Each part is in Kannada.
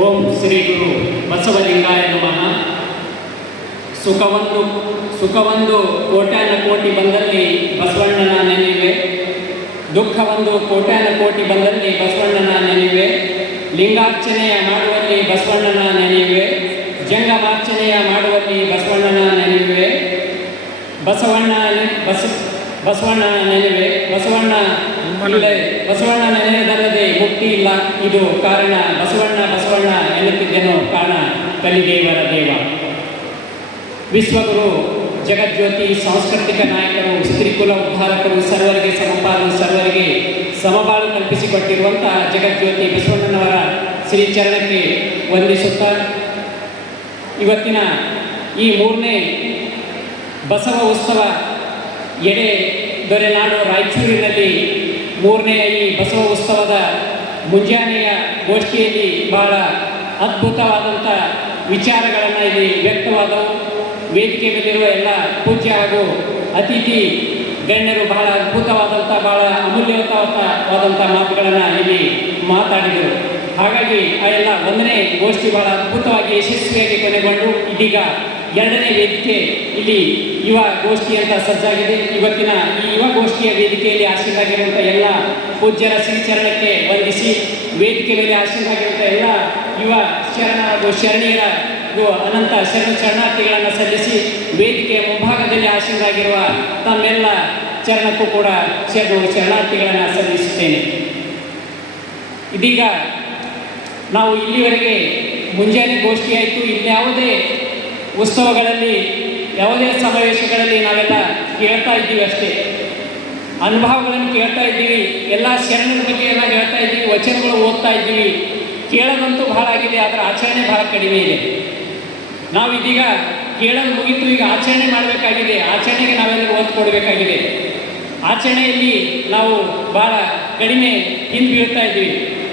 ಓಂ ಶ್ರೀ ಗುರು ಬಸವಲಿಂಗಾಯ ನಮಃ. ಸುಖವೊಂದು ಕೋಟ್ಯಾನ ಕೋಟಿ ಬಂದಲ್ಲಿ ಬಸವಣ್ಣನ ನೆನೆಯುವೆ, ದುಃಖವೊಂದು ಕೋಟ್ಯಾನ ಕೋಟಿ ಬಂದಲ್ಲಿ ಬಸವಣ್ಣನ ನೆನೆಯುವೆ. ಲಿಂಗಾರ್ಚನೆಯ ಮಾಡುವಲ್ಲಿ ಬಸವಣ್ಣನ ನೆನೆಯುವೆ, ಜಂಗಮಾರ್ಚನೆಯ ಮಾಡುವಲ್ಲಿ ಬಸವಣ್ಣನ ನೆನೆಯುವೆ. ಬಸವಣ್ಣ ನೆನೆಯುವೆ. ಬಸವಣ್ಣ ನೆನೆಯದಲ್ಲದೆ ಮುಕ್ತಿ ಇಲ್ಲ, ಇದು ಕಾರಣ. ಬಸವಣ್ಣ ಎನ್ನುತ್ತಿದ್ದೆನೋ ಕಾರಣ ಕಲಿದೇವರ ದೇವ. ವಿಶ್ವಗುರು ಜಗಜ್ಯೋತಿ ಸಾಂಸ್ಕೃತಿಕ ನಾಯಕರು, ಸ್ತ್ರೀಕುಲ ಉದ್ಧಾರಕರು, ಸರ್ವರಿಗೆ ಸಮಪಾಲು, ಸರ್ವರಿಗೆ ಸಮಬಾಳು ಕಲ್ಪಿಸಿಕೊಟ್ಟಿರುವಂಥ ಜಗಜ್ಯೋತಿ ಬಸವಣ್ಣನವರ ಶ್ರೀಚರಣಕ್ಕೆ ವಂದಿಸುತ್ತಾ ಇವತ್ತಿನ ಈ 3ನೇ ಬಸವ ಉತ್ಸವ ಎಡೆ ದೊರೆನಾಡು ರಾಯಚೂರಿನಲ್ಲಿ 3ನೇ ಈ ಬಸವ ಉತ್ಸವದ ಮುಂಜಾನೆಯ ಗೋಷ್ಠಿಯಲ್ಲಿ ಬಹಳ ಅದ್ಭುತವಾದಂಥ ವಿಚಾರಗಳನ್ನು ಇಲ್ಲಿ ವ್ಯಕ್ತವಾದವು. ವೇದಿಕೆ ಮೇಲಿರುವ ಎಲ್ಲ ಪೂಜ್ಯ ಹಾಗೂ ಅತಿಥಿ ಗಣ್ಯರು ಬಹಳ ಅದ್ಭುತವಾದಂಥ, ಬಹಳ ಅಮೂಲ್ಯವಾದಂಥ ಮಾತುಗಳನ್ನು ಇಲ್ಲಿ ಮಾತಾಡಿದರು. ಹಾಗಾಗಿ ಆ ಎಲ್ಲ 1ನೇ ಗೋಷ್ಠಿ ಬಹಳ ಅದ್ಭುತವಾಗಿ ಯಶಸ್ವಿಯಾಗಿ ಕೊನೆಗೊಂಡು ಇದೀಗ 2ನೇ ವೇದಿಕೆ ಇಲ್ಲಿ ಯುವ ಗೋಷ್ಠಿ ಅಂತ ಸಜ್ಜಾಗಿದೆ. ಇವತ್ತಿನ ಈ ಯುವ ಗೋಷ್ಠಿಯ ವೇದಿಕೆಯಲ್ಲಿ ಆಸೀನರಾಗಿರುವಂಥ ಎಲ್ಲ ಪೂಜ್ಯರ ಶ್ರೀಚರಣಕ್ಕೆ ವಂದಿಸಿ, ವೇದಿಕೆ ಮೇಲೆ ಆಸೀನರಾಗಿರುವಂಥ ಎಲ್ಲ ಯುವ ಶರಣ ಹಾಗೂ ಶರಣೀಯರ ಅನಂತ ಶರಣಾರ್ಥಿಗಳನ್ನು ಸಲ್ಲಿಸಿ, ವೇದಿಕೆಯ ಮುಂಭಾಗದಲ್ಲಿ ಆಸೀನರಾಗಿರುವ ತಮ್ಮೆಲ್ಲ ಚರಣಕ್ಕೂ ಕೂಡ ಶರಣಾರ್ಥಿಗಳನ್ನು ಸಲ್ಲಿಸುತ್ತೇನೆ. ಇದೀಗ ನಾವು ಇಲ್ಲಿವರೆಗೆ ಮುಂಜಾನೆ ಗೋಷ್ಠಿ ಆಯಿತು, ಇನ್ಯಾವುದೇ ಉತ್ಸವಗಳಲ್ಲಿ, ಯಾವುದೇ ಸಮಾವೇಶಗಳಲ್ಲಿ ನಾವೆಲ್ಲ ಕೇಳ್ತಾ ಇದ್ದೀವಿ ಅಷ್ಟೇ, ಅನುಭವಗಳನ್ನು ಕೇಳ್ತಾ ಇದ್ದೀವಿ, ಎಲ್ಲ ಶರಣರ ಬಗ್ಗೆ ಎಲ್ಲ ಹೇಳ್ತಾ ಇದ್ದೀವಿ, ವಚನಗಳು ಓದ್ತಾ ಇದ್ದೀವಿ. ಕೇಳೋದಂತೂ ಬಹಳ ಆಗಿದೆ, ಅದರ ಆಚರಣೆ ಬಹಳ ಕಡಿಮೆ ಇದೆ. ನಾವು ಇದೀಗ ಕೇಳೋದು ಮುಗಿತು, ಈಗ ಆಚರಣೆ ಮಾಡಬೇಕಾಗಿದೆ. ಆಚರಣೆಗೆ ನಾವೆಲ್ಲರೂ ಒತ್ತು ಕೊಡಬೇಕಾಗಿದೆ. ಆಚರಣೆಯಲ್ಲಿ ನಾವು ಭಾಳ ಕಡಿಮೆ ಹಿಂದೆ ಇದ್ದೀವಿ.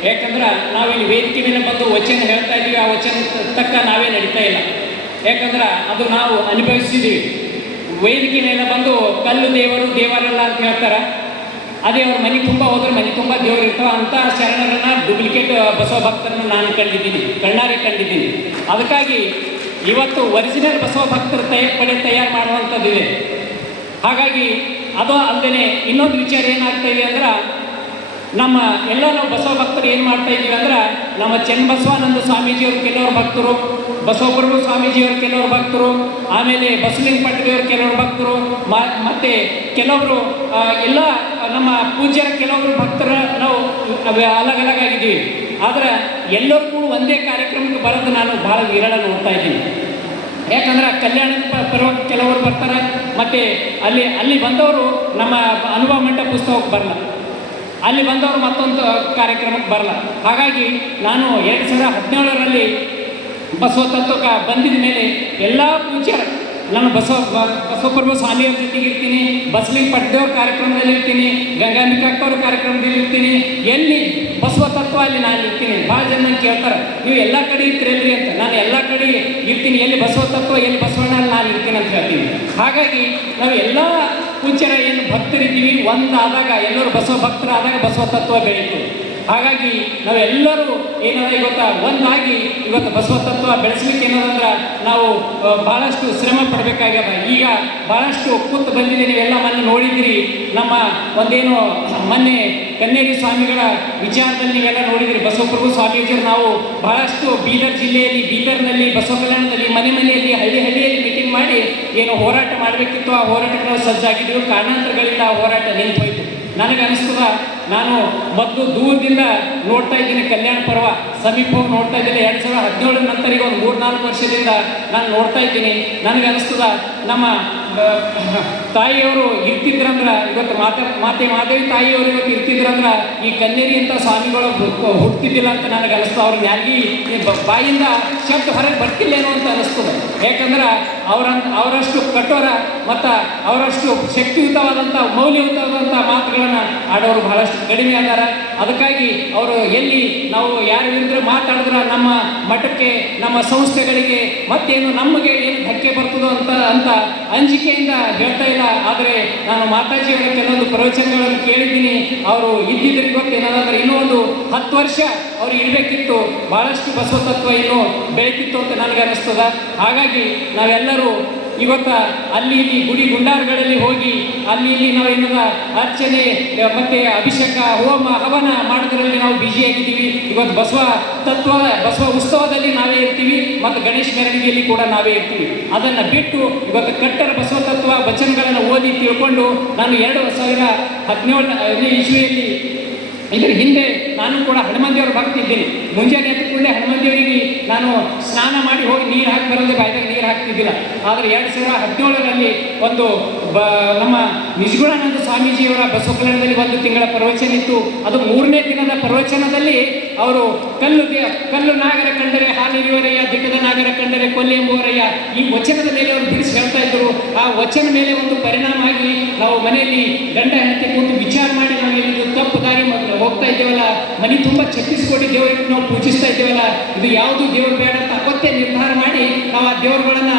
ಯಾಕಂದ್ರೆ ನಾವಿಲ್ಲಿ ವೇದಿಕೆ ಮೇಲೆ ಬಂದು ವಚನ ಹೇಳ್ತಾ ಇದ್ದೀವಿ, ಆ ವಚನ ತಕ್ಕ ನಾವೇ ನಡೀತಾ ಇಲ್ಲ. ಯಾಕಂದ್ರೆ ಅದು ನಾವು ಅನುಭವಿಸಿದ್ದೀವಿ. ವೇದಿಕೆ ಮೇಲೆ ಬಂದು ಕಲ್ಲು ದೇವರು ದೇವರಲ್ಲ ಅಂತ ಹೇಳ್ತಾರೆ. ಅದೇ ಅವ್ರ ಮನೆ ತುಂಬ ಹೋದ್ರೆ ಮನೆ ತುಂಬ ದೇವರು ಇರ್ತಾವೆ. ಅಂಥ ಶರಣರನ್ನು ಡೂಪ್ಲಿಕೇಟ್ ಬಸವ ಭಕ್ತರನ್ನು ನಾನು ಕಣ್ಣಾರೆ ಕಂಡಿದ್ದೀನಿ. ಅದಕ್ಕಾಗಿ ಇವತ್ತು ಒರಿಜಿನಲ್ ಬಸವ ಭಕ್ತರ ತಯಾರು ಮಾಡುವಂಥದ್ದಿದೆ. ಹಾಗಾಗಿ ಅದು ಅಲ್ಲದೆ ಇನ್ನೊಂದು ವಿಚಾರ ಏನಾಗ್ತಾ ಇದೆ ಅಂದ್ರೆ, ನಾವು ಬಸವ ಭಕ್ತರು ಏನು ಮಾಡ್ತಾ ಇದ್ದೀವಿ ಅಂದ್ರೆ, ನಮ್ಮ ಚನ್ನಬಸವಾನಂದ ಸ್ವಾಮೀಜಿಯವರು ಕೆಲವರು ಭಕ್ತರು, ಬಸವಪ್ರಭು ಸ್ವಾಮೀಜಿಯವರು ಕೆಲವರು ಭಕ್ತರು, ಆಮೇಲೆ ಬಸವಲಿಂಗ ಪಟ್ಟದೇವರು ಕೆಲವರು ಭಕ್ತರು, ಮತ್ತು ಕೆಲವರು ಎಲ್ಲ ನಮ್ಮ ಪೂಜ್ಯರ ಕೆಲವರು ಭಕ್ತರ ನಾವು ಅಲಗಲಾಗಿದ್ದೀವಿ. ಆದರೆ ಎಲ್ಲರೂ ಕೂಡ ಒಂದೇ ಕಾರ್ಯಕ್ರಮಕ್ಕೆ ಬರೋದು ನಾನು ಭಾಳ ವಿರಳ ನೋಡ್ತಾ ಇದ್ದೀನಿ. ಯಾಕಂದ್ರೆ ಕಲ್ಯಾಣದ ಪರವಾಗಿ ಕೆಲವರು ಬರ್ತಾರೆ, ಮತ್ತು ಅಲ್ಲಿ ಬಂದವರು ನಮ್ಮ ಅನುಭವ ಮಂಟಪ ಉತ್ಸವಕ್ಕೆ ಬರಲ್ಲ, ಅಲ್ಲಿ ಬಂದವರು ಮತ್ತೊಂದು ಕಾರ್ಯಕ್ರಮಕ್ಕೆ ಬರಲ್ಲ. ಹಾಗಾಗಿ ನಾನು 2017ರಲ್ಲಿ ಬಸವ ತತ್ವಕ್ಕೆ ಬಂದಿದ ಮೇಲೆ ಎಲ್ಲ ಪೂಜ್ಯರು, ನಾನು ಬಸವಪ್ರಭು ಸ್ವಾಮಿಯವ್ರ ಜೊತೆಗೆ ಇರ್ತೀನಿ, ಬಸವಲಿಂಗ ಪಟ್ಟದೇವ್ರ ಕಾರ್ಯಕ್ರಮದಲ್ಲಿ ಇರ್ತೀನಿ, ಗಂಗಾಂಬಿಕಾಕ್ಕವ್ರ ಕಾರ್ಯಕ್ರಮದಲ್ಲಿ ಇರ್ತೀನಿ, ಎಲ್ಲಿ ಬಸವ ತತ್ವ ಅಲ್ಲಿ ನಾನು ಇರ್ತೀನಿ. ಭಾಳ ಜನ ಕೇಳ್ತಾರೆ, ನೀವು ಎಲ್ಲ ಕಡೆ ಇರ್ತೀರಲ್ರಿ ಅಂತ. ನಾನು ಎಲ್ಲ ಕಡೆ ಇರ್ತೀನಿ, ಎಲ್ಲಿ ಬಸವ ತತ್ವ ಎಲ್ಲಿ ಬಸವಣ್ಣ ನಾನು ಇರ್ತೀನಿ ಅಂತ ಹೇಳ್ತೀನಿ. ಹಾಗಾಗಿ ನಾವು ಎಲ್ಲ ಪೂಜ್ಯರ ಏನು ಭಕ್ತರಿದ್ದೀವಿ, ಒಂದಾದಾಗ ಎಲ್ಲರೂ ಬಸವ ಭಕ್ತರಾದಾಗ ಬಸವ ತತ್ವ ಬೆಳೀತು. ಹಾಗಾಗಿ ನಾವೆಲ್ಲರೂ ಏನದ ಇವತ್ತು ಒಂದಾಗಿ ಇವತ್ತು ಬಸವ ತತ್ವ ಬೆಳೆಸಲಿಕ್ಕೆ ಏನದಂದ್ರೆ ನಾವು ಭಾಳಷ್ಟು ಶ್ರಮ ಪಡಬೇಕಾಗ್ಯದ. ಈಗ ಭಾಳಷ್ಟು ಕೂತು ಬಂದಿದೆ, ನೀವೆಲ್ಲ ಮೊನ್ನೆ ನೋಡಿದಿರಿ. ನಮ್ಮ ಒಂದೇನು ಮೊನ್ನೆ ಕನ್ನೇರಿ ಸ್ವಾಮಿಗಳ ವಿಚಾರದಲ್ಲಿ ನೀವೆಲ್ಲ ನೋಡಿದಿರಿ. ಬಸವಪ್ರಭು ಸ್ವಾಮೀಜಿಯವರು ನಾವು ಭಾಳಷ್ಟು ಬೀದರ್ ಜಿಲ್ಲೆಯಲ್ಲಿ, ಬೀದರ್ನಲ್ಲಿ, ಬಸವ ಕಲ್ಯಾಣದಲ್ಲಿ, ಮನೆಯಲ್ಲಿ, ಹಳ್ಳಿಯಲ್ಲಿ ಮೀಟಿಂಗ್ ಮಾಡಿ ಏನು ಹೋರಾಟ ಮಾಡಬೇಕಿತ್ತು, ಆ ಹೋರಾಟಕ್ಕೆ ನಾವು ಸಜ್ಜಾಗಿದ್ದೀವಿ. ಕಾರಣಾಂತರಗಳಿಂದ ಆ ಹೋರಾಟ ನಿಂತು ಹೋಯಿತು. ನನಗೆ ಅನಿಸ್ತದ, ನಾನು ಮೊದಲು ದೂರದಿಂದ ನೋಡ್ತಾ ಇದ್ದೀನಿ, ಕಲ್ಯಾಣ ಪರ್ವ ಸಮೀಪ ಹೋಗಿ ನೋಡ್ತಾ ಇದ್ದೀನಿ. 2017 ನಂತರ ಈಗ ಒಂದು 3-4 ವರ್ಷದಿಂದ ನಾನು ನೋಡ್ತಾ ಇದ್ದೀನಿ. ನನಗೆ ಅನಿಸ್ತದ, ನಮ್ಮ ತಾಯಿಯವರು ಇರ್ತಿದ್ರಂದ್ರೆ ಇವತ್ತು ಮಾದೇವಿ ತಾಯಿಯವರು ಇವತ್ತು ಇರ್ತಿದ್ರಂದ್ರೆ ಈ ಕನ್ನೇರಿ ಅಂತ ಸ್ವಾಮಿಗಳು ಹುಡ್ತಿದ್ದಿಲ್ಲ ಅಂತ ನನಗೆ ಅನಿಸ್ತದೆ. ಅವ್ರನ್ನ ಯಾರಿಗೂ ಬಾಯಿಂದ ಶಬ್ದ ಹೊರಗೆ ಬರ್ತಿಲ್ಲೇನೋ ಅಂತ ಅನಿಸ್ತದೆ. ಯಾಕಂದ್ರೆ ಅವರಷ್ಟು ಕಠೋರ ಮತ್ತು ಅವರಷ್ಟು ಶಕ್ತಿಯುತವಾದಂಥ ಮೌಲ್ಯಯುತವಾದಂಥ ಮಾತುಗಳನ್ನು ಆಡೋರು ಬಹಳಷ್ಟು ಕಡಿಮೆ ಅದಾರ. ಅದಕ್ಕಾಗಿ ಅವರು ಎಲ್ಲಿ ನಾವು ಯಾರ ವಿರುದ್ಧ ಮಾತಾಡಿದ್ರೆ ನಮ್ಮ ಮಠಕ್ಕೆ, ನಮ್ಮ ಸಂಸ್ಥೆಗಳಿಗೆ ಮತ್ತೇನು ನಮಗೆ ಏನು ಧಕ್ಕೆ ಬರ್ತದೋ ಅಂತ ಅಂಜಿಕೆಯಿಂದ ಹೇಳ್ತಾ ಇಲ್ಲ. ಆದರೆ ನಾನು ಮಾತಾಜಿಯವರ ಕೆಲವೊಂದು ಪ್ರವಚನಗಳನ್ನು ಕೇಳಿದ್ದೀನಿ. ಅವರು ಇದ್ದಿದ್ರಿಗೆ ಗೊತ್ತೇನಾದ್ರೆ ಇನ್ನೂ ಒಂದು 10 ವರ್ಷ ಅವ್ರು ಇರಬೇಕಿತ್ತು, ಬಹಳಷ್ಟು ಬಸವ ತತ್ವ ಇನ್ನೂ ಬೆಳಕಿತ್ತು ಅಂತ ನನಗೆ ಅನ್ನಿಸ್ತದ. ಹಾಗಾಗಿ ನಾವೆಲ್ಲರೂ ಇವತ್ತ ಅಲ್ಲಿ ಇಲ್ಲಿ ಗುಡಿ ಗುಂಡಾರಗಳಲ್ಲಿ ಹೋಗಿ ಅಲ್ಲಿ ಇಲ್ಲಿ ನಾವು ಏನದ ಅರ್ಚನೆ ಮತ್ತೆ ಅಭಿಷೇಕ ಹೋಮ ಹವನ ಮಾಡೋದ್ರಲ್ಲಿ ನಾವು ಬ್ಯುಸಿಯಾಗಿದ್ದೀವಿ. ಇವತ್ತು ಬಸವ ಉತ್ಸವದಲ್ಲಿ ನಾವೇ ಇರ್ತೀವಿ ಮತ್ತು ಗಣೇಶ ಮೆರವಣಿಗೆಯಲ್ಲಿ ಕೂಡ ನಾವೇ ಇರ್ತೀವಿ. ಅದನ್ನು ಬಿಟ್ಟು ಇವತ್ತು ಕಟ್ಟರ ಬಸವ ತತ್ವ ವಚನಗಳನ್ನು ಓದಿ ತಿಳ್ಕೊಂಡು ನಾನು 2017 ಇಸ್ವಿಯಲ್ಲಿ ಇದರ ಹಿಂದೆ ನಾನು ಕೂಡ ಹನುಮಂತಿಯವ್ರ ಭಕ್ತ ಇದ್ದೀನಿ. ಮುಂಜಾನೆ ಎದ್ದ ಕೂಡಲೇ ಹನುಮಂತಿಯವರಿಗೆ ನಾನು ಸ್ನಾನ ಮಾಡಿ ಹೋಗಿ ನೀರು ಹಾಕಿ ಬರೋದೇ ಬಾಯ್ದಾಗ ನೀರು ಹಾಕ್ತಿದ್ದಿಲ್ಲ. ಆದರೆ 2017ರಲ್ಲಿ ಒಂದು ನಮ್ಮ ನಿಜಗುಣಾನಂದ ಸ್ವಾಮೀಜಿಯವರ ಬಸವ ಕಲ್ಯಾಣದಲ್ಲಿ 1 ತಿಂಗಳ ಪ್ರವಚನ ಇತ್ತು. ಅದು 3ನೇ ದಿನದ ಪ್ರವಚನದಲ್ಲಿ ಅವರು ಕಲ್ಲು ನಾಗರ ಕಂಡರೆ ಹಾಲಿರುವರಯ್ಯ, ದಿಟ್ಟದ ನಾಗರ ಕಂಡರೆ ಕೊಲ್ಲೆಂಬುವರಯ್ಯ, ಈ ವಚನದ ಮೇಲೆ ಅವರು ಬಿಡಿಸಿ ಹೇಳ್ತಾ ಇದ್ದರು. ಆ ವಚನ ಮೇಲೆ ಒಂದು ಪರಿಣಾಮ ಆಗಿ ನಾವು ಮನೆಯಲ್ಲಿ ಗಂಡ ಹೆಂಡತಿ ಕೂತು ವಿಚಾರ ಮಾಡಿ ನಾವು ಏನಿದು ತಪ್ಪು ದಾರಿ ಹೋಗ್ತಾ ಇದ್ದೇವಲ್ಲ, ಮನೆ ತುಂಬ ಛತ್ತೀಸ್ಕೋಟಿ ದೇವರಿಗೆ ನಾವು ಪೂಜಿಸ್ತಾ ಇದ್ದೇವಲ್ಲ, ಇದು ಯಾವುದು ದೇವರು ಬೇಡ ಅಂತ ಅವತ್ತೇ ನಿರ್ಧಾರ ಮಾಡಿ ನಾವು ಆ ದೇವರುಗಳನ್ನ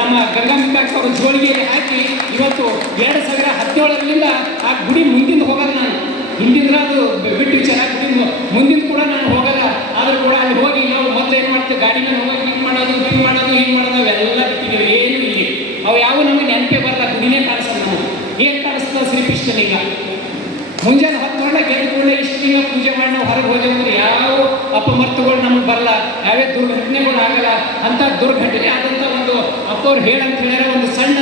ನಮ್ಮ ಗಂಗಾಂಬಿಕಾಕ್ಕೆ ಅವರು ಜೋಳಿಗೆಯಲ್ಲಿ ಹಾಕಿ ಇವತ್ತು 2017ರಿಂದ ಆ ಗುಡಿ ಮುಂದಿನ ಹೋಗಲ್ಲ. ನಾನು ಹಿಂದಿನ ಅದು ಬಿಟ್ಟು ವಿಚಾರ ಮುಂದಿನ ಕೂಡ ನಾನು ಹೋಗಲ್ಲ. ಆದರೂ ಕೂಡ ಅಲ್ಲಿ ಹೋಗಿ ನಾವು ಮೊದಲು ಏನು ಮಾಡ್ತೀವಿ, ಗಾಡಿನ ಹೋಗಿ ಹಿಂಗೆ ಮಾಡೋದು ಅವೆಲ್ಲ ಬಿಟ್ಟಿದ್ದೇವೆ. ಏನು ಇಲ್ಲಿ ಅವು ಯಾವ ನಮಗೆ ನೆನಪೇ ಬರಲ್ಲ. ಗುಡಿನೇ ಕಾಣಿಸಲ್ಲ. ನಮಗೆ ಏನು ಕಾಣಿಸ್ತದ? ಶ್ರೀಕೃಷ್ಣಲಿಂಗ. ಮುಂಜಾನೆ 10 ಗಂಟೆ ಗೆದ್ದು ಕೂಡಲೇ ಇಷ್ಟಲಿಂಗ ಪೂಜೆ ಮಾಡಿ ನಾವು ಹೊರಗೆ ಹೋದೆವು ಅಂದರೆ ಯಾವ ಅಪಮರ್ತಗಳು ನಮಗೆ ಬರಲ್ಲ, ಯಾವೇ ದುರ್ಘಟನೆಗಳು ಆಗಲ್ಲ. ಅಂಥ ದುರ್ಘಟನೆ ಆದಂಥ ಒಂದು ಅಪ್ಪವ್ರು ಹೇಳಂತ ಹೇಳಿದ್ರೆ ಒಂದು ಸಣ್ಣ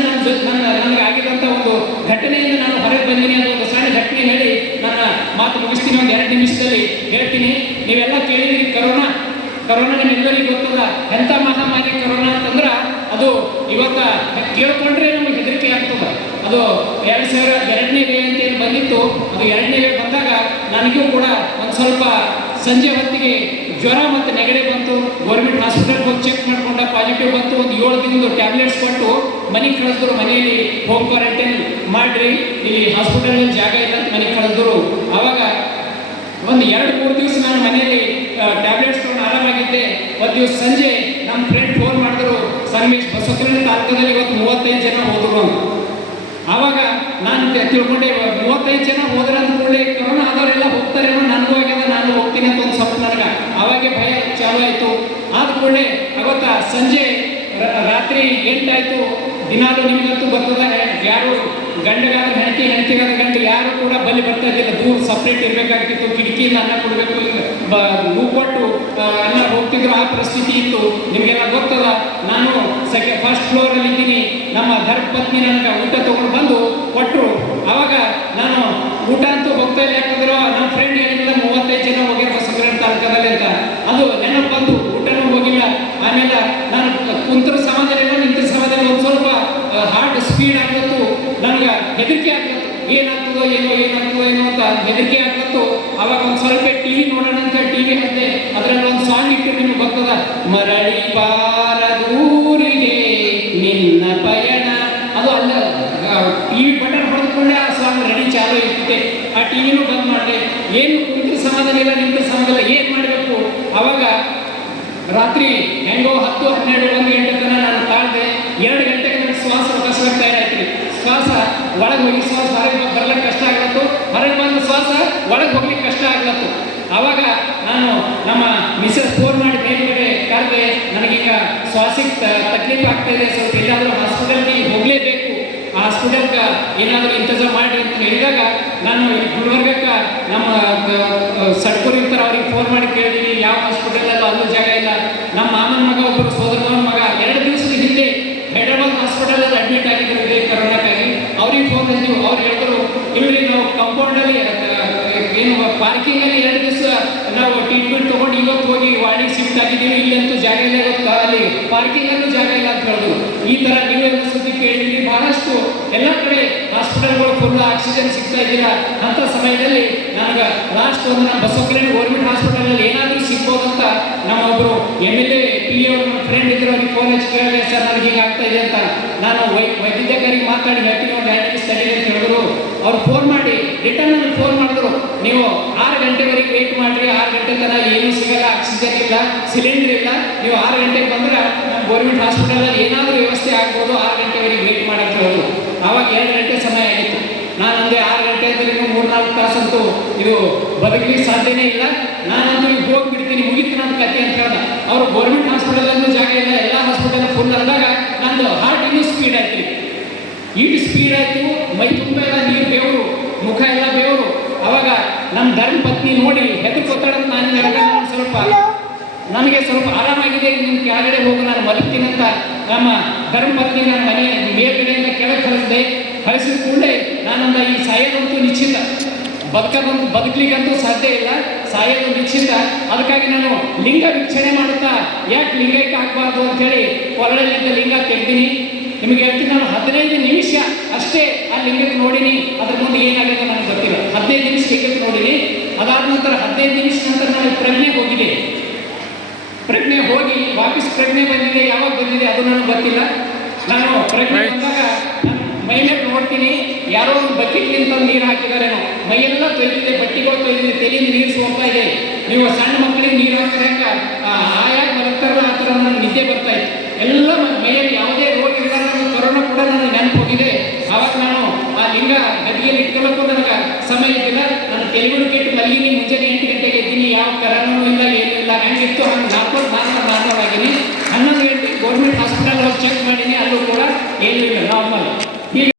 ನನಗೆ ಆಗಿದಂಥ ಒಂದು ಘಟನೆಯಿಂದ ನಾನು ಹೊರಗೆ ಬಂದೀನಿ. ಅದು ಒಂದು ಸಣ್ಣ ಘಟನೆ ಹೇಳಿ ನನ್ನ ಮಾತು ಮುಗಿಸ್ತೀನಿ. ಒಂದು 2 ನಿಮಿಷದಲ್ಲಿ ಹೇಳ್ತೀನಿ. ನೀವೆಲ್ಲ ಕೇಳಿದ್ರಿ ಕರೋನಾ ನಿಮ್ಮೆಲ್ಲರಿಗೂ ಗೊತ್ತದ. ಎಂಥ ಮಹಾಮಾರಿ ಕರೋನಾ ಅಂತಂದ್ರೆ ಅದು ಇವತ್ತ ಕೇಳ್ಕೊಂಡ್ರೆ ನಮಗೆ ಹೆದರಿಕೆ ಆಗ್ತದೆ. ಅದು 2002ನೇ ವೇವ್ ಅಂತ ಏನು ಬಂದಿತ್ತು, ಅದು 2ನೇ ವೇವ್ ಬಂದಾಗ ನನಗೂ ಕೂಡ ಒಂದು ಸ್ವಲ್ಪ ಸಂಜೆ ಹೊತ್ತಿಗೆ ಜ್ವರ ಮತ್ತು ನೆಗಡಿ ಬಂತು. ಗೌರ್ಮೆಂಟ್ ಹಾಸ್ಪಿಟಲ್ಗೆ ಹೋಗಿ ಚೆಕ್ ಮಾಡ್ಕೊಂಡ ಪಾಸಿಟಿವ್ ಬಂತು. ಒಂದು 7 ದಿನದ ಟ್ಯಾಬ್ಲೆಟ್ಸ್ ಕೊಟ್ಟು ಮನೆಗೆ ಕಳಿಸಿದ್ರು. ಮನೆಯಲ್ಲಿ ಹೋಮ್ ಕ್ವಾರಂಟೈನ್ ಮಾಡಿರಿ, ಇಲ್ಲಿ ಹಾಸ್ಪಿಟಲ್ನಲ್ಲಿ ಜಾಗ ಇಲ್ಲ ಅಂತ ಮನೆಗೆ ಕಳಿಸಿದ್ರು. ಆವಾಗ ಒಂದು 2-3 ದಿವಸ ನಾನು ಮನೆಯಲ್ಲಿ ಟ್ಯಾಬ್ಲೆಟ್ಸ್ ತೊಗೊಂಡು ಆರಾಮಾಗಿದ್ದೆ. ಒಂದು ದಿವಸ ಸಂಜೆ ನಮ್ಮ ಫ್ರೆಂಡ್ ಫೋನ್ ಮಾಡಿದ್ರು, ಸಂಗಮೇಶ್ ಬಸವಕಲ್ಯಾಣ ತಾಲೂಕದಲ್ಲಿ ಇವತ್ತು 35 ಜನ ಹೋದರು ಅಂತ. ಆವಾಗ ನಾನು ತಿಳ್ಕೊಂಡೆ 35 ಜನ ಹೋದ್ರೆ ಅಂದ್ಕೊಳ್ಳಿ ಕರೋನಾ ಆದವರೆಲ್ಲ ಹೋಗ್ತಾರೇನೋ, ನನಗೂ ಆಗ್ಯದ, ನಾನು ಹೋಗ್ತೀನಿ ಅಂತ ಒಂದು ಸ್ವಲ್ಪ ನನಗೆ ಆವಾಗೆ ಭಯ ಚಾಲು ಆಯಿತು. ಆದ ಕೂಡಲೇ ಅವತ್ತ ಸಂಜೆ ರಾತ್ರಿ 8 ಆಯಿತು. ದಿನಾಲು ನಿಮಗಂತೂ ಬರ್ತದ, ಯಾರು ಗಂಡಗಾದ್ರೆ ಹೆಂಡತಿಗಾದ್ರೆ ಗಂಡು ಯಾರು ಕೂಡ ಬಲಿ ಬರ್ತಾ ಇದ್ದಿಲ್ಲ. ದೂರ ಸಪ್ರೇಟ್ ಇರಬೇಕಾಗ್ತಿತ್ತು. ಕಿಟಕಿಯಿಂದ ಅನ್ನ ಕೊಡಬೇಕು, ಹೂ ಕೊಟ್ಟು ಎಲ್ಲ ಹೋಗ್ತಿದ್ರು. ಆ ಪರಿಸ್ಥಿತಿ ಇತ್ತು. ನಿಮಗೆಲ್ಲ ಗೊತ್ತದ. ನಾನು ಫಸ್ಟ್ ಫ್ಲೋರಲ್ಲಿ ಇದ್ದೀನಿ. ನಮ್ಮ ಧರ್ಮಪತ್ನಿ ನನಗೆ ಊಟ ತೊಗೊಂಡು ಬಂದು ಕೊಟ್ಟರು. ಆವಾಗ ನಾನು ಊಟ ಅಂತೂ ಹೋಗ್ತಾ ಇಲ್ಲ. ಯಾಕಂದ್ರೆ ನಮ್ಮ ಫ್ರೆಂಡ್ ಹೇಳಿಲ್ಲ 35 ಜನ ಹೋಗ್ಯಾರ ಬಸವಕಲ್ಯಾಣ ತಾಲೂಕದಲ್ಲಿ ಅಂತ. ಅದು ನೆನಪು ಬಂದು ಊಟನೂ ಹೋಗಿಲ್ಲ. ಆಮೇಲೆ ನಾನು ಕುಂತರ ಸಮಯದಲ್ಲಿಲ್ಲ, ನಿಂತ ಸಮಯದಲ್ಲಿ ಒಂದು ಸ್ವಲ್ಪ ಹಾರ್ಟ್ ಸ್ಪೀಡ್ ಆಗ್ಲತ್ತು. ನನಗೆ ಹೆದರಿಕೆ ಆಗ್ಲತ್ತು. ಏನಾಗ್ತದೋ ಏನೋ ಅಂತ ಹೆದರಿಕೆ ಆಗ್ಲತ್ತು. ಆವಾಗ ಒಂದು ಸ್ವಲ್ಪ TV ನೋಡೋಣ ಅಂತ TV ಹತ್ತೆ. ಅದರಲ್ಲಿ ಒಂದು ಸಾಂಗ್ ಇಟ್ಟು ನಿಮ್ಗೆ ಗೊತ್ತದ, ಮರಳಿ ಬಾರದೂರಿಗೆ ನಿನ್ನ ಪಯಣ. ಅದು ಅಲ್ಲ, TV ಬಟನ್ ಹೊಡೆದುಕೊಂಡೆ ಆ ಸಾಂಗ್ ರೆಡಿ ಚಾಲು ಇರ್ತದೆ. ಆ TVನೂ ಬಂದ್ ಮಾಡಿದೆ. ಏನು ಕುಂತ್ರ ಸಮಾಧಾನ ನಿಂತ ಸಮಾಧಾನ ಏನು ಮಾಡಬೇಕು? ಆವಾಗ ರಾತ್ರಿ ಹೆಂಗೋ 10, 12, 1 ಗಂಟೆ ತನಕ ನಾನು ತಾಳ್ದೆ. 2 ಗಂಟೆಗೆ ನನಗೆ ಶ್ವಾಸ ಒಕ್ಕಸ್ಲಿಕ್ಕೆ ತಯಾರಾಯ್ತು. ಶ್ವಾಸ ಒಳಗೆ ಹೋಗಿ ಶ್ವಾಸ ಹೊರಗೆ ಬರ್ಲಿಕ್ಕೆ ಕಷ್ಟ ಆಗ್ಲತ್ತು. ಹೊರಗೆ ಬಂದ ಶ್ವಾಸ ಒಳಗೆ ಹೋಗ್ಲಿಕ್ಕೆ ಕಷ್ಟ ಆಗ್ಲತ್ತು. ಆವಾಗ ನಾನು ನಮ್ಮ ಮಿಸಸ್ ಫೋನ್ ಮಾಡಿ ಮೇಲ್ಗಡೆ ಕರೆದೆ, ನನಗೀಗ ಶ್ವಾಸಕ್ಕೆ ತಕ್ಲೀಫ್ ಆಗ್ತಾ ಇದೆ, ಸ್ವಲ್ಪ ಎಲ್ಲಾದರೂ ಹಾಸ್ಪಿಟಲ್ಗೆ ಹೋಗಲೇಬೇಕು, ಆ ಹಾಸ್ಪಿಟಲ್ಗೆ ಏನಾದರೂ ಇಂತಜಾಮ್ ಮಾಡಿ ಅಂತ ಹೇಳಿದಾಗ ನಾನು ಗುಲ್ಬರ್ಗಕ್ಕೆ ನಮ್ಮ ಸಡ್ಕೂರು ಇರ್ತಾರೆ, ಅವ್ರಿಗೆ ಫೋನ್ ಮಾಡಿ ಕೇಳಿದೀನಿ ಯಾವ ಹಾಸ್ಪಿಟಲಲ್ಲೂ ಅಲ್ಲೂ ಜಾಗ ಇಲ್ಲ. ನಮ್ಮ ಮಾಮನ ಮಗ ಒಬ್ಬರು ಸೋದರ ಮಾವನ ಮಗ 2 ದಿವಸದ ಹಿಂದೆ ಹೈದರಾಬಾದ್ ಹಾಸ್ಪಿಟಲಲ್ಲಿ ಅಡ್ಮಿಟ್ ಆಗಿದ್ರು ಇದೇ ಕರೋನಾಕ್ಕಾಗಿ. ಅವ್ರಿಗೆ ಫೋನ್ ಹಚ್ಚಿದ್ವಿ. ಅವ್ರು ಹೇಳಿದ್ರು, ಇವ್ರಿ ನಾವು ಕಂಪೌಂಡಲ್ಲಿ ಏನು ಪಾರ್ಕಿಂಗಲ್ಲಿ 2 ದಿವಸ ನಾವು ಟ್ರೀಟ್ಮೆಂಟ್ ತೊಗೊಂಡು ಇವತ್ತು ಹೋಗಿ ವಾರ್ಡಿಗೆ ಶಿಫ್ಟ್ ಆಗಿದ್ದೀವಿ. ಇಲ್ಲಂತೂ ಜಾಗ ಇಲ್ಲ, ಇವತ್ತು ಅಲ್ಲಿ ಪಾರ್ಕಿಂಗಲ್ಲೂ ಜಾಗ ಇಲ್ಲ ಅಂತ ಹೇಳಿದ್ರು. ಈ ಥರ ನೀವೆಲ್ಲ ಸುದ್ದಿ ಕೇಳಿದ್ದೀವಿ. ಬಹಳಷ್ಟು ಎಲ್ಲ ಕಡೆ ಹಾಸ್ಪಿಟಲ್ಗಳು ಫುಲ್ ಆಕ್ಸಿಜನ್ ಸಿಗ್ತಾ ಇದ್ದೀರಾ. ಅಂಥ ಸಮಯದಲ್ಲಿ ನನಗೆ ಲಾಸ್ಟ್ ಒಂದು ನಮ್ಮ ಬಸವಕಲ್ಯಾಣ ಗೌರ್ಮೆಂಟ್ ಹಾಸ್ಪಿಟಲಲ್ಲಿ ಏನಾದರೂ ಸಿಗ್ಬೋದು ಅಂತ ನಮ್ಮ ಒಬ್ಬರು MLA PA ನಮ್ಮ ಫ್ರೆಂಡ್ ಇದ್ರು. ಅವ್ರಿಗೆ ಫೋನ್ ಹಚ್ಚಿ ಕೇಳಿದೆ, ಸರ್ ನನಗೆ ಹೀಗೆ ಆಗ್ತಾ ಇದೆ ಅಂತ. ನಾನು ವೈದ್ಯಕಾರಿಗೆ ಮಾತಾಡಿ ಹೇಳ್ತೀನಿ, ಒಂದು 2 ನಿಮಿಷ ತಡೀರಿ ಅಂತ ಹೇಳಿದ್ರು. ಅವ್ರು ಫೋನ್ ಮಾಡಿ ರಿಟರ್ನ್ ನನಗೆ ಫೋನ್ ಮಾಡಿದ್ರು, ನೀವು ಆಕ್ಸಿಜನ್ ಇಲ್ಲ, ಸಿಲಿಂಡರ್ ಇಲ್ಲ. ನೀವು 6 ಗಂಟೆಗೆ ಬಂದ್ರೆ ನಮ್ಮ ಗೌರ್ಮೆಂಟ್ ಹಾಸ್ಪಿಟಲಲ್ಲಿ ಏನಾದರೂ ವ್ಯವಸ್ಥೆ ಆಗ್ಬೋದು, 6 ಗಂಟೆವರೆಗೆ ವೇಟ್ ಮಾಡೋಕ್ಕೆ ಹೇಳೋದು. ಆವಾಗ 2 ಗಂಟೆ ಸಮಯ ಆಗಿತ್ತು. ನಾನು ಅಂದೆ 6 ಗಂಟೆ ಅಂದರೆ ಇನ್ನೂ 3-4 ತಾಸಂತೂ ಇದು ಬದುಕಲಿಕ್ಕೆ ಸಾಧ್ಯನೇ ಇಲ್ಲ, ನಾನಂತೂ ಈಗ ಹೋಗ್ಬಿಡ್ತೀನಿ, ಮುಗಿತು ನನ್ನ ಕತೆ ಅಂತ ಹೇಳ್ದ. ಅವರು ಗೌರ್ಮೆಂಟ್ ಹಾಸ್ಪಿಟಲಲ್ಲೂ ಜಾಗ ಇಲ್ಲ, ಎಲ್ಲ ಹಾಸ್ಪಿಟಲ್ ಫುಲ್ ಅಂದಾಗ ನಂದು ಹಾರ್ಟ್ ಇನ್ನೂ ಸ್ಪೀಡ್ ಆಯ್ತು ರೀ. ಈಟು ಸ್ಪೀಡ್ ಆಯಿತು, ಮೈ ತುಂಬ ಎಲ್ಲ ನೀರು ಬೇವರು, ಮುಖ ಎಲ್ಲ ಬೇವರು. ಅವಾಗ ನಮ್ಮ ಧರ್ಮ ಪತ್ನಿ ನೋಡಿ ಹೆದರ್ಕೊತಾಡಂತ ನಾನು ನನಗೆ ಸ್ವಲ್ಪ ಆರಾಮಾಗಿದೆ, ನಿಮ್ಮ ಕೆಳಗಡೆ ಹೋಗಿ ನಾನು ಮಲಗ್ತೀನಂತ ನಮ್ಮ ಧರ್ಮ ಪತ್ನಿ ನನ್ನ ಮನೆ ಮೇಲ್ಗಡೆಯಿಂದ ಕೆಳಗೆ ಕಳಿಸಿದ ಕೂಡಲೇ ನಾನಂದ ಈ ಸಾಯೋದಂತೂ ನಿಶ್ಚಿತ, ಬದುಕಲಿಕ್ಕಂತೂ ಸಾಧ್ಯ ಇಲ್ಲ, ಸಾಯೋದು ನಿಶ್ಚಿತ. ಅದಕ್ಕಾಗಿ ನಾನು ಲಿಂಗ ವೀಕ್ಷಣೆ ಮಾಡುತ್ತಾ ಯಾಕೆ ಲಿಂಗೈಕ್ಯ ಆಗಬಾರ್ದು ಅಂಥೇಳಿ ಹೊರಗಡೆಯಿಂದ ಲಿಂಗ ತೆಗ್ದೀನಿ. ನಿಮಗೆ ಹೇಳ್ತೀನಿ, ನಾನು 15 ನಿಮಿಷ ಅಷ್ಟೇ ಆ ಲಿಂಗಕ್ಕೆ ನೋಡಿನಿ, ಅದ್ರ ಮುಂದೆ ಏನಾಗುತ್ತೆ ನನಗೆ ಗೊತ್ತಿಲ್ಲ. 15 ನಿಮಿಷ ಲಿಂಗಕ್ಕೆ ನೋಡಿನಿ. ಅದಾದ ನಂತರ 15 ನಿಮಿಷ ನಂತರ ನಾನು ಪ್ರಜ್ಞೆಗೆ ಹೋಗಿದೆ. ಪ್ರಜ್ಞೆ ಹೋಗಿ ವಾಪಸ್ ಪ್ರಜ್ಞೆ ಬಂದಿದೆ, ಯಾವಾಗ ಬಂದಿದೆ ಅದು ನನಗೆ ಗೊತ್ತಿಲ್ಲ. ನಾನು ಪ್ರಜ್ಞೆ ಬಂದಾಗ ನಾನು ಮೈ ಮೇಲೆ ನೋಡ್ತೀನಿ, ಯಾರೋ ಒಂದು ಬಕೆಟ್ಲಿಂತ ನೀರು ಹಾಕಿದಾರೇನೋ, ಮೈಯೆಲ್ಲ ತೊಯ್ದಿದೆ, ಬಟ್ಟೆಗಳು ತೊಯ್ದಿದೆ, ತಲೆಯಿಂದ ನೀರು ಸೋರ್ತಾ ಇದೆ. ನೀವು ಸಣ್ಣ ಮಕ್ಕಳಿಗೆ ನೀರು ಹಾಕಿದ್ರೆ ಆಯಾಗ ಮಲಗ್ತಾರಲ್ಲ ಆ ಥರ ನನಗೆ ನಿದ್ದೆ ಬರ್ತಾ ಇತ್ತು. ಎಲ್ಲ ಮೈಯಲ್ಲಿ ಯಾವುದೇ ರೋಗ ಇಲ್ಲ, ನನಗೆ ಕೊರೋನಾ ಕೂಡ ನನಗೆ ನೆನಪು ಹೋಗಿದೆ. ಆವಾಗ ನಾನು ಆ ಲಿಂಗ ಗದಿಯಲ್ಲಿ ಇಟ್ಕೊಳ್ಳೋಕ್ಕೂ ನನಗೆ ಸಮಯ ಇದ್ದಿಲ್ಲ. ನಾನು ತೆಲುಗು ಕೆಟ್ಟು ಮಲ್ಲಿಗೆ ಮುಂಜಾನೆ 8 ಗಂಟೆಗೆ ಇದ್ದೀನಿ, ಯಾವ ಕರೋನೂ ಇಲ್ಲ, ಏನೂ ಇಲ್ಲ, ಹೆಂಗಿತ್ತು ಹಂಗೆ